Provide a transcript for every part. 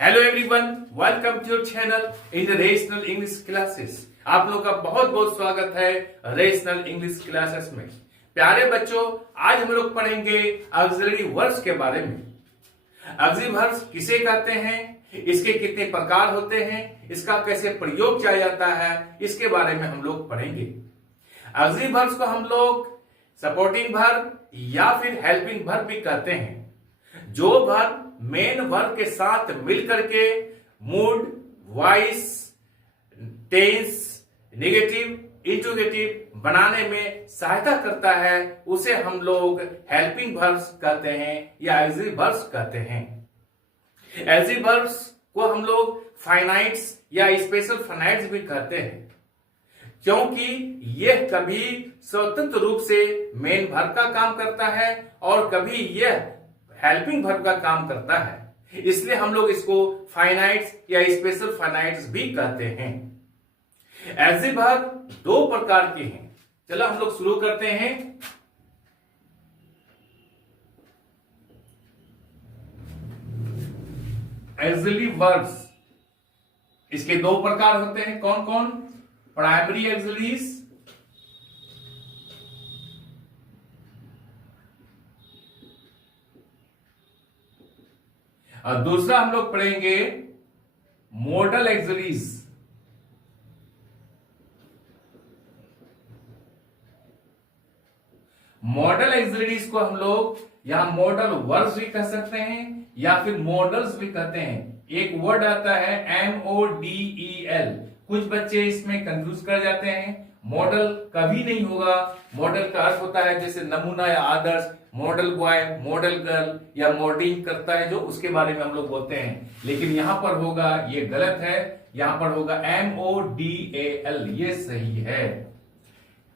Hello everyone, welcome to your channel in the rational English classes. आप लोग का बहुत बहुत स्वागत है रेशनल इंग्लिश क्लासेस में। प्यारे बच्चों, आज हम लोग पढ़ेंगे ऑक्सिलरी वर्ब्स के बारे में। ऑक्सिलरी वर्ब्स किसे कहते हैं, इसके कितने प्रकार होते हैं, इसका कैसे प्रयोग किया जाता है, इसके बारे में हम लोग पढ़ेंगे। ऑक्सिलरी वर्ब्स को हम लोग सपोर्टिंग वर्ब या फिर हेल्पिंग वर्ब भी कहते हैं। जो वर्ब मेन वर्ब के साथ मिलकर के mood, voice, tense, negative, interrogative बनाने में सहायता करता है, उसे हम लोग हेल्पिंग वर्ब्स कहते हैं या ऑक्सिलरी वर्ब्स कहते हैं। ऑक्सिलरी वर्ब्स को हम लोग फाइनाइट्स या स्पेशल फाइनाइट्स भी कहते हैं, क्योंकि यह कभी स्वतंत्र रूप से मेन वर्ब का काम करता है और कभी यह हेल्पिंग वर्ब का काम करता है। इसलिए हम लोग इसको फाइनाइट्स या स्पेशल फाइनाइट्स भी कहते हैं। ऑक्सिलरी वर्ब दो प्रकार के हैं। चलो हम लोग शुरू करते हैं। ऑक्सिलरी वर्ब्स, इसके दो प्रकार होते हैं। कौन कौन? प्राइमरी ऑक्सिलरीज और दूसरा हम लोग पढ़ेंगे मॉडल ऑक्सिलरीज। मॉडल ऑक्सिलरीज को हम लोग यहां मॉडल वर्ब्स भी कह सकते हैं या फिर मॉडल्स भी कहते हैं। एक वर्ड आता है MODEL, कुछ बच्चे इसमें कंफ्यूज कर जाते हैं। मॉडल कभी नहीं होगा। मॉडल का अर्थ होता है जैसे नमूना या आदर्श, मॉडल बॉय, मॉडल गर्ल या मॉडलिंग करता है जो, उसके बारे में हम लोग बोलते हैं। लेकिन यहां पर होगा, ये गलत है, यहां पर होगा MODAL, ये सही है।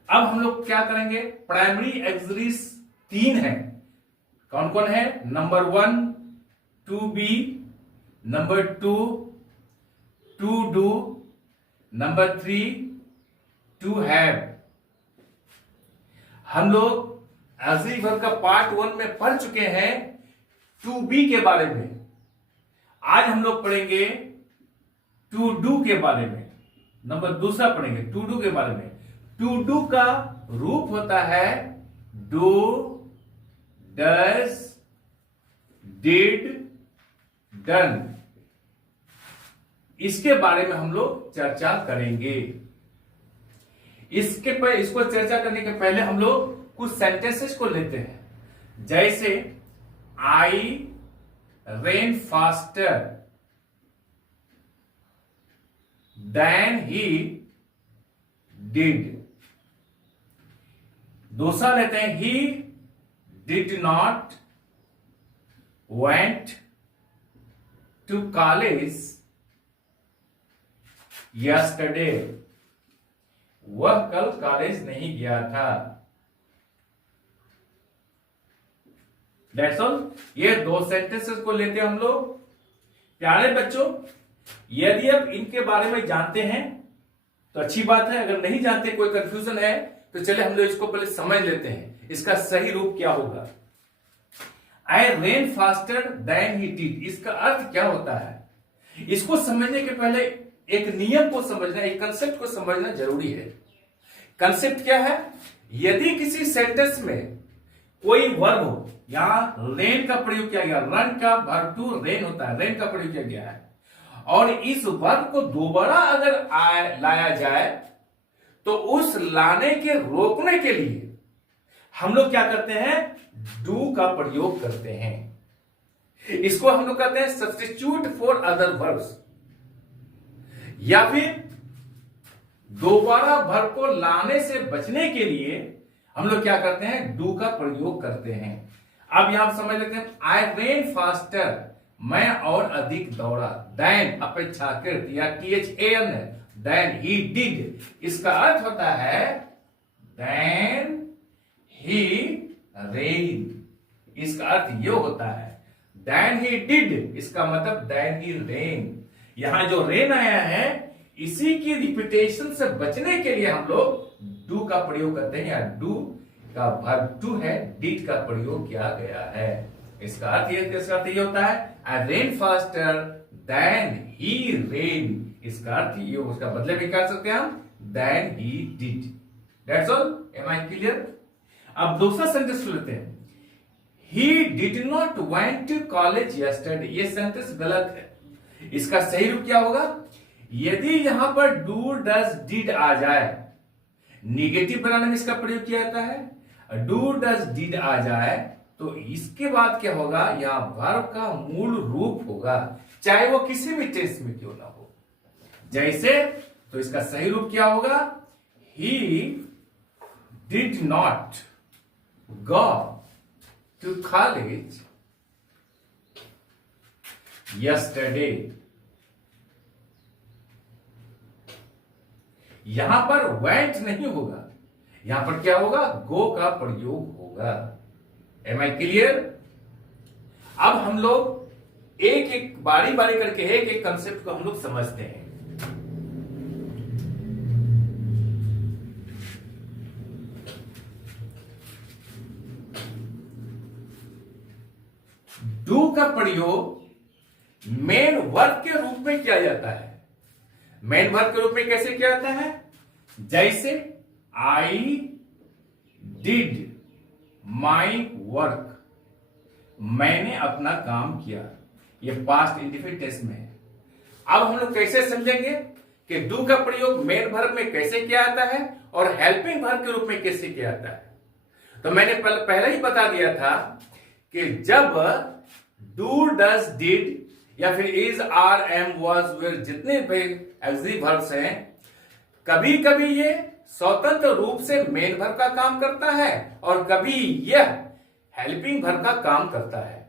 अब हम लोग क्या करेंगे? प्राइमरी ऑक्सिलरीज तीन है। कौन कौन है? Number 1 to be, number 2 to do, number 3 to have. हम लोग ऑक्सिलरी वर्ब का पार्ट 1 में पढ़ चुके हैं टू बी के बारे में। आज हम लोग पढ़ेंगे टू डू के बारे में। नंबर दूसरा पढ़ेंगे टू डू के बारे में। टू डू का रूप होता है डू, डज, डिड, डन। इसके बारे में हम लोग चर्चा करेंगे। इसको चर्चा करने के पहले हम लोग कुछ सेंटेंसेस को लेते हैं। जैसे I ran faster than he did. दूसरा लेते हैं he did not went to college yesterday. वह कल कॉलेज नहीं गया था। That's all। ये दो सेंटेंसेस को लेते हैं हम लोग। प्यारे बच्चों, यदि आप इनके बारे में जानते हैं तो अच्छी बात है। अगर नहीं जानते, कोई कंफ्यूजन है, तो चले हम लोग इसको पहले समझ लेते हैं। इसका सही रूप क्या होगा? I ran faster than he did, इसका अर्थ क्या होता है? इसको समझने के पहले एक नियम को समझना, एक कंसेप्ट को समझना जरूरी है। कंसेप्ट क्या है? यदि किसी सेंटेंस में कोई वर्ब हो, यहां रेन का प्रयोग किया गया, रन का वर्ब टू रेन होता है, रेन का प्रयोग किया गया है, और इस वर्ब को दोबारा अगर लाया जाए तो उस लाने के रोकने के लिए हम लोग क्या करते हैं? डू का प्रयोग करते हैं। इसको हम लोग कहते हैं सब्स्टिट्यूट फॉर अदर वर्ब्स, या फिर दोबारा वर्ब को लाने से बचने के लिए हम लोग क्या करते हैं? डू का प्रयोग करते हैं। अब यहां समझ लेते हैं। आई रेन फास्टर, मैं और अधिक दौड़ा। देन अपेक्षाकृत या THAN है, देन ही डिड, इसका अर्थ होता है देन ही रेन। इसका अर्थ यह होता है देन ही डिड, इसका मतलब देन ही रेन। यहां जो रेन आया है, इसी की रिपीटेशन से बचने के लिए हम लोग डू का प्रयोग करते हैं, या डू का वर्ब टू है, डिड का प्रयोग किया गया है। इसका अर्थ ये होता है I ran faster than he ran. इसका अर्थ ये, उसका बदले में क्या कर सकते हैं हम, then he did. That's all. Am I clear? अब दूसरा सेंटेंस लेते हैं, he did not went to college yesterday. ये सेंटेंस गलत है। इसका सही रूप क्या होगा, यदि यहां पर डू डज डिड आ जाए, निगेटिव बनाने में इसका प्रयोग किया जाता है, डू डज डिड आ जाए तो इसके बाद क्या होगा, यहां वर्ब का मूल रूप होगा, चाहे वो किसी भी टेंस में क्यों ना हो। जैसे, तो इसका सही रूप क्या होगा, he did not go to college yesterday. यहां पर वेंट नहीं होगा, यहां पर क्या होगा, गो का प्रयोग होगा। Am I clear? अब हम लोग एक एक बारी बारी करके एक एक कंसेप्ट को हम लोग समझते हैं। डू का प्रयोग मेन वर्ब के रूप में किया जाता है। मेन वर्ब के रूप में कैसे किया जाता है, जैसे आई डिड माई वर्क, मैंने अपना काम किया, ये पास्ट इंडिफिनिट टेंस में है। अब हम लोग कैसे समझेंगे कि डू का प्रयोग मेन वर्ब में कैसे किया जाता है और हेल्पिंग वर्ब के रूप में कैसे किया जाता है। तो मैंने पहले ही बता दिया था कि जब डू डज डिड या फिर is are am was were जितने भी एक्सिलरी वर्ब्स हैं, कभी कभी ये स्वतंत्र रूप से मेन वर्ब का काम करता है और कभी यह हेल्पिंग वर्ब का काम करता है।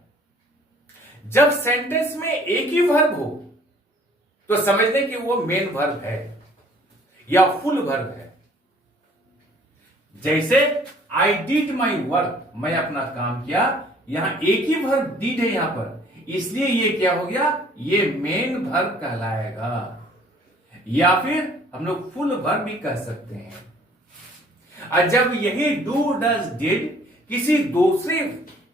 जब सेंटेंस में एक ही वर्ब हो तो समझ लें कि वो मेन वर्ब है या फुल वर्ब है। जैसे आई डिड माई वर्क, मैं अपना काम किया, यहां एक ही वर्ब डिड है यहां पर, इसलिए ये क्या हो गया, ये मेन वर्ब कहलाएगा, या फिर हम लोग फुल वर्ब भी कह सकते हैं। और जब यही डू डज डिड किसी दूसरे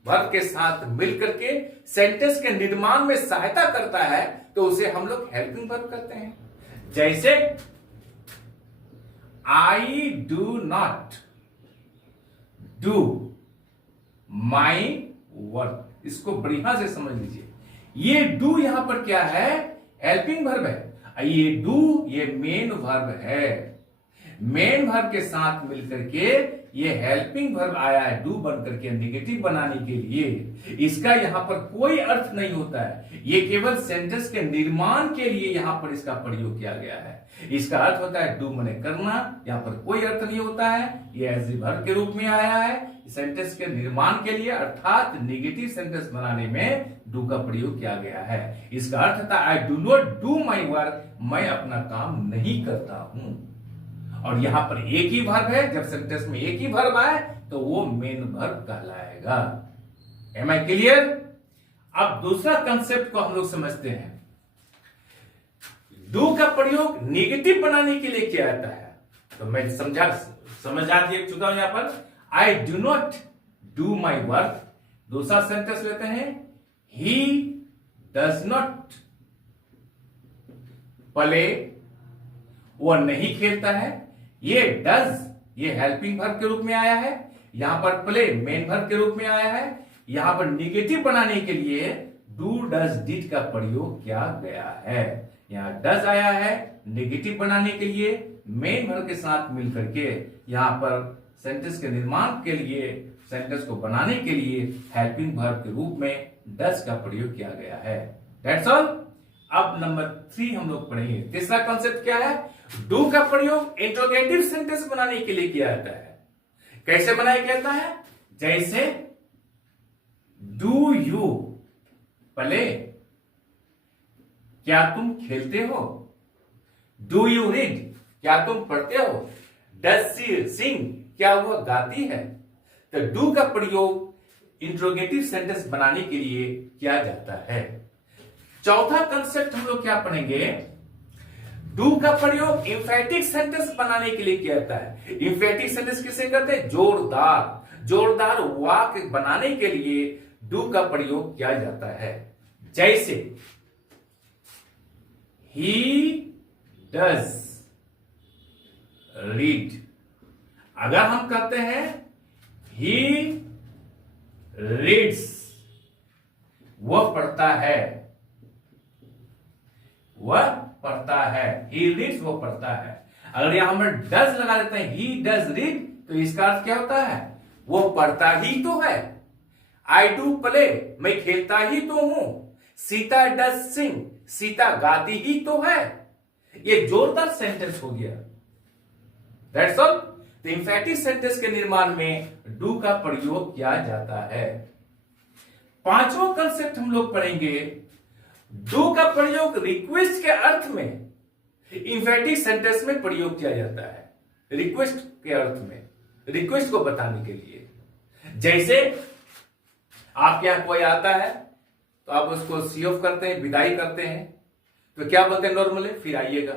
वर्ब के साथ मिलकर के सेंटेंस के निर्माण में सहायता करता है तो उसे हम लोग हेल्पिंग वर्ब कहते हैं। जैसे I do not do my work, इसको बढ़िया से समझ लीजिए। ये डू यहां पर क्या है, हेल्पिंग वर्ब है। ये डू ये मेन वर्ब है, मेन वर्ब के साथ मिलकर के ये हेल्पिंग वर्ब आया है डू बन करके नेगेटिव बनाने के लिए। इसका यहां पर कोई अर्थ नहीं होता है, ये केवल सेंटेंस के निर्माण के लिए यहां पर इसका प्रयोग किया गया है। इसका अर्थ होता है डू मने करना, यहां पर कोई अर्थ नहीं होता है। ये एज वर्ब के रूप में आया है सेंटेंस के निर्माण के लिए, अर्थात नेगेटिव सेंटेंस बनाने में डू का प्रयोग किया गया है। इसका अर्थ था I do not do my work, मैं अपना काम नहीं करता हूं। और यहां पर एक ही वर्ब है, जब सेंटेंस में एक ही वर्ब आए तो वो मेन वर्ब कहलाएगा। Am I clear? अब दूसरा कंसेप्ट को हम लोग समझते हैं। डू का प्रयोग नेगेटिव बनाने के लिए किया जाता है, तो मैं समझा दिया चुका हूं यहां पर। I do not do my work, दूसरा सेंटेंस लेते हैं, ही डज नॉट प्ले, वो नहीं खेलता है। ये डज ये हेल्पिंग वर्ब के रूप में आया है, यहां पर प्ले मेन वर्ब के रूप में आया है। यहां पर नेगेटिव बनाने के लिए डू डज डिड का प्रयोग किया गया है। यहां डज आया है नेगेटिव बनाने के लिए, मेन वर्ब के साथ मिलकर के यहां पर सेंटेंस के निर्माण के लिए, सेंटेंस को बनाने के लिए हेल्पिंग वर्ब के रूप में डज का प्रयोग किया गया है। That's all. अब नंबर 3 हम लोग पढ़ेंगे। तीसरा कॉन्सेप्ट क्या है, डू का प्रयोग इंट्रोगेटिव सेंटेंस बनाने के लिए किया जाता है। कैसे बनाया जाता है, जैसे डू यू प्ले, क्या तुम खेलते हो। डू यू रीड, क्या तुम पढ़ते हो। डज शी सिंग, क्या वह गाती है। तो डू का प्रयोग इंट्रोगेटिव सेंटेंस बनाने के लिए किया जाता है। चौथा कंसेप्ट हम लोग क्या पढ़ेंगे, डू का प्रयोग इंफेटिक सेंटेंस बनाने के लिए किया जाता है। इंफेटिक सेंटेंस किसे कहते हैं, जोरदार। जोरदार वाक्य बनाने के लिए डू का प्रयोग किया जाता है। जैसे ही डज रीड, अगर हम कहते हैं ही रीड्स, वह पढ़ता है, वह पढ़ता है, ही रीड्स वह पढ़ता है। अगर यहां हम डज लगा देते हैं, ही डज रीड, तो इसका अर्थ क्या होता है, वो पढ़ता ही तो है। आई डू प्ले, मैं खेलता ही तो हूं। सीता डज सिंग, सीता गाती ही तो है। ये जोरदार सेंटेंस हो गया। That's all. तो इंफेटिक सेंटेंस के निर्माण में डू का प्रयोग किया जाता है। पांचवा कंसेप्ट हम लोग पढ़ेंगे, डू का प्रयोग रिक्वेस्ट के अर्थ में इंफेटिक सेंटेंस में प्रयोग किया जाता है। रिक्वेस्ट के अर्थ में, रिक्वेस्ट को बताने के लिए। जैसे आपके यहां कोई आता है तो आप उसको सी ऑफ करते हैं, विदाई करते हैं, तो क्या बोलते हैं नॉर्मली, फिर आइएगा,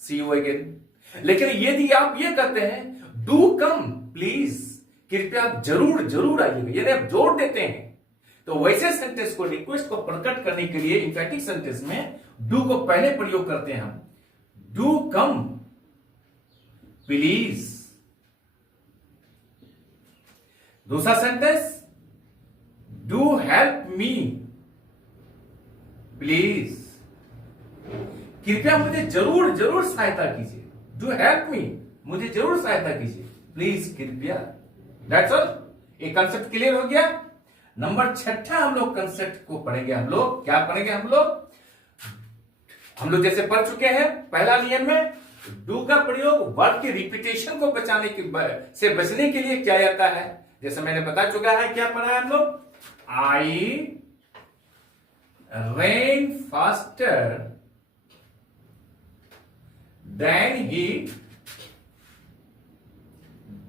सी यू अगेन। लेकिन यदि आप ये कहते हैं डू कम प्लीज, कृपया आप जरूर जरूर आइएगा, यानी आप जोड़ देते हैं, तो वैसे सेंटेंस को, रिक्वेस्ट को प्रकट करने के लिए इंफेटिक सेंटेंस में डू को पहले प्रयोग करते हैं हम। Do come please. दूसरा sentence, do help me please, कृपया मुझे जरूर जरूर सहायता कीजिए। डू हेल्प मी, मुझे जरूर सहायता कीजिए, प्लीज, कृपया। That's all. एक कंसेप्ट क्लियर हो गया। नंबर 6 हम लोग कंसेप्ट को पढ़ेंगे। हम लोग क्या पढ़ेंगे, हम लोग जैसे पढ़ चुके हैं पहला नियम में, डू का प्रयोग वर्ब की रिपीटेशन को बचाने से बचने के लिए किया जाता है। जैसे मैंने बता चुका है, क्या पढ़ा है हम लोग, आई ran faster than he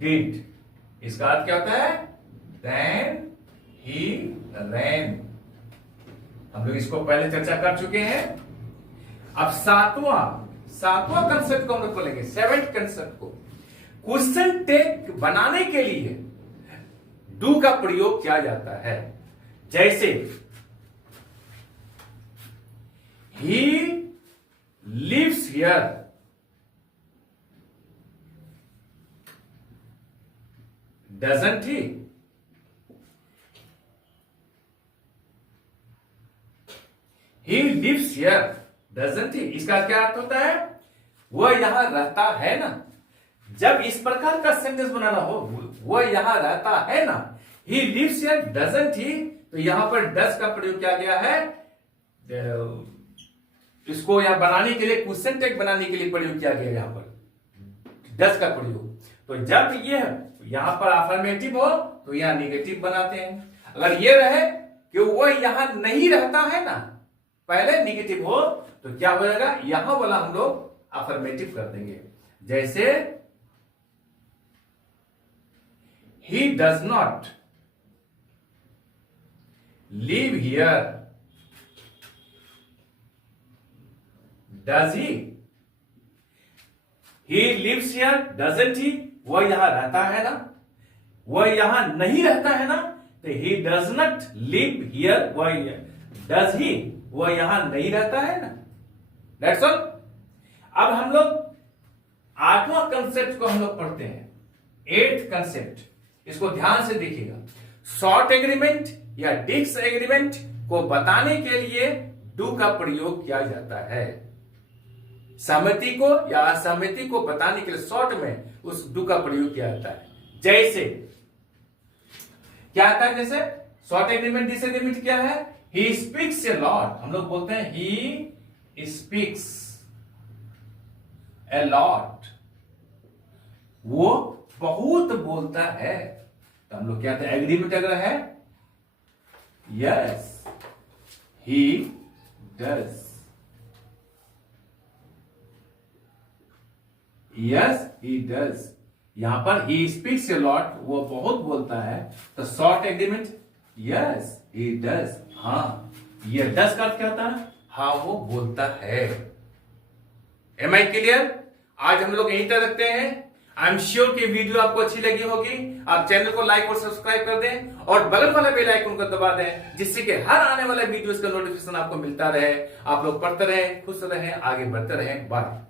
did। इसका अर्थ क्या होता है, than he ran। हम लोग इसको पहले चर्चा कर चुके हैं। अब सातवां कंसेप्ट को हम लोग बोलेंगे, 7th कंसेप्ट को। क्वेश्चन टैग बनाने के लिए डू का प्रयोग किया जाता है। जैसे he lives here, doesn't he? He lives here, doesn't he? इसका क्या अर्थ होता है, वह यहां रहता है ना। जब इस प्रकार का सेंटेंस बनाना हो, वह यहां रहता है ना, he lives here, doesn't he, तो यहां पर does का प्रयोग किया गया है। इसको यहां बनाने के लिए, क्वेश्चन टैग बनाने के लिए प्रयोग किया गया यहां पर डज का प्रयोग। तो जब ये यहां पर अफर्मेटिव हो तो यहां निगेटिव बनाते हैं। अगर ये रहे कि वो यहां नहीं रहता है ना, पहले निगेटिव हो, तो क्या हो जाएगा, यहां वाला हम लोग अफर्मेटिव कर देंगे। जैसे he does not live here, does he? He lives here, doesn't he? वह यहां रहता है ना, वह यहां नहीं रहता है ना, तो he does not live here, does he? वह यहां नहीं रहता है ना। That's all। अब हम लोग 8वां कंसेप्ट को हम लोग पढ़ते हैं, 8th कंसेप्ट। इसको ध्यान से देखिएगा। शॉर्ट एग्रीमेंट या डिक्स एग्रीमेंट को बताने के लिए डू का प्रयोग किया जाता है। सहमति को या असहमति को बताने के लिए शॉर्ट में उस डू का प्रयोग किया जाता है। जैसे क्या आता है, जैसे शॉर्ट एग्रीमेंट, डिसएग्रीमेंट क्या है, ही स्पीक्स ए लॉट। हम लोग बोलते हैं ही स्पीक्स ए लॉट, वो बहुत बोलता है। तो हम लोग क्या कहते हैं, एग्रीमेंट अगर है, yes he does, yes he does. यहां पर ही स्पीक्स ए लॉट, वो बहुत बोलता है, तो short agreement, yes he does, हाँ, ये डज का अर्थ क्या होता है, हाँ वो बोलता है। Am I clear? आज हम लोग यहीं तक रखते हैं। आई एम श्योर कि वीडियो आपको अच्छी लगी होगी। आप चैनल को लाइक और सब्सक्राइब कर दें और बगल वाला बेल आइकन को दबा दें, जिससे कि हर आने वाले वीडियोस का नोटिफिकेशन आपको मिलता रहे। आप लोग पढ़ते रहे, खुश रहे, आगे बढ़ते रहे। बाय।